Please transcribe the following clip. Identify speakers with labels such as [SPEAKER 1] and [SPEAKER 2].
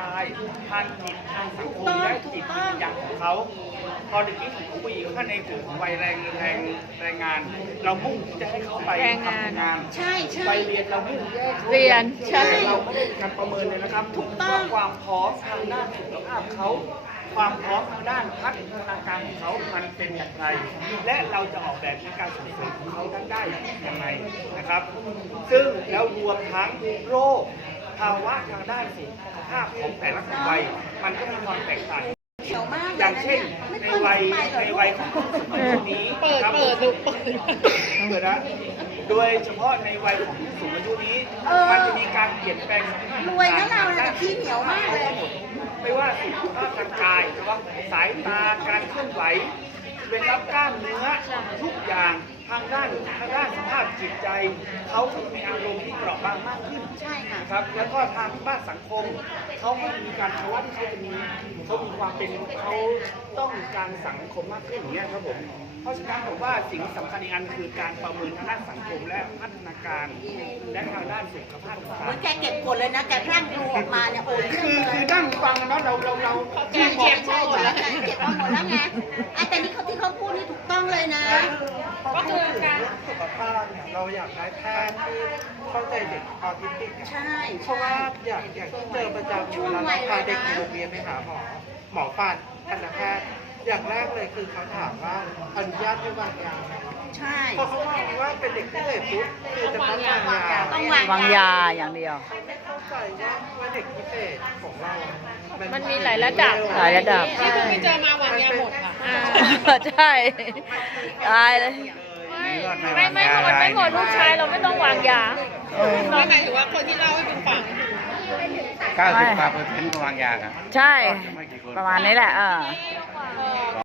[SPEAKER 1] ายทางจิตทางสังคมและจิตวิญญาณของเขาพอเด็กนี้ถูกผู้หญิงขั้นในถึงวัยแรงงาน เรามุ่งที่จะให้เขาไปทำงาน
[SPEAKER 2] ใช่ใช่
[SPEAKER 1] ไปเรียนเรามุ่งแยก
[SPEAKER 3] เรียนใช่
[SPEAKER 1] เราไม่ได้มีการประเมินเลยนะครับถูกต้องความพร้อมทางด้านสุขภาพเขาความพร้อมทางด้านพัฒนาการของเขามันเป็นอย่างไร และเราจะออกแบบในการส่งเสริมเขาได้ยังไงนะครับ ซึ่งแล้วรวมทั้งโรคภาวะทางด้านสุขภาพของแต่ละวัยมันก็มีความแตกต่างอย่างเช่นในวัยของผู้สูงอายุนี้ครับเปิดนะโดยเฉพาะในวัยของผู้สูงอายุนี้มันจะมีการเปลี่ยนแปลง
[SPEAKER 2] รวยนะเราเนี่ยขี้เหนียวมากเลย
[SPEAKER 1] ไม่ว่าสุขภาพทางกายนะครับสายตาการเคลื่อนไหวเป็นรับกล้ามเนื้อทุกอย่างทางด้านสภาพจิตใจเขาก็มีอารมณ์ที่เปราะบางมากขึ้น
[SPEAKER 2] ใช่ค่ะ
[SPEAKER 1] นะครับแล้วก็ทางบ้านสังคมเขาก็มีการภาวะที่เขามีความเป็นเขาต้องการสังคมมากขึ้นอย่างเงี้ยครับผมเพราะฉะนั้นผมว่าสิ่งสำคัญอีกอันคือการประเมินทางด้านสังคมและพัฒนาการและทางด้านสุขภาพต่าง
[SPEAKER 2] เหมือนแกเก็บกดเลยนะแกพรั่งครูออกมาเนี่ยโอ้ย
[SPEAKER 1] ๆคือนั่งฟังกันเนาะเรา
[SPEAKER 2] ใช่ใช่ใช่เก็บมาหมดแล้วไงแต่นี่เขาที่เขาพูดนี่ถูกต้องเลยนะ
[SPEAKER 4] ก็คือการสุขภาพเนี่ยเราอยากได้แพทย์ที่เข้าใจเด็กออทิสติก
[SPEAKER 2] ใช่
[SPEAKER 4] เพราะว่าอย่างที่เจอประจำเวลาเราพาเด็กในโรงเรียนไปหาหมอฟันทันตแพทย์อย่างแรกเลยคือเขาถามว่าอนุญาตให้วางยาไหม
[SPEAKER 2] ใช่
[SPEAKER 4] พอเขามองว่าเป็นเด็กพิเศษปุ๊บคือจะต้องวางยา
[SPEAKER 2] ต้อง
[SPEAKER 3] วางยาอย่างเดียว
[SPEAKER 4] เขาไม่เข้าใจว่าเด็กพิเศษของเรา
[SPEAKER 3] มันมีหลายระดับหลายระดับ
[SPEAKER 4] ที่คุณไปเจอมาวางยาหมดค่ะ
[SPEAKER 3] ใช่ตายเลยไม่หมดลูกชายเราไม่ต้องวางยา
[SPEAKER 4] ไม่หมายถึงว่าคนที่เล่าให้คุณฟัง
[SPEAKER 5] 90%ก็วางยาครับ
[SPEAKER 3] ใช่ ประมาณนี้แหละ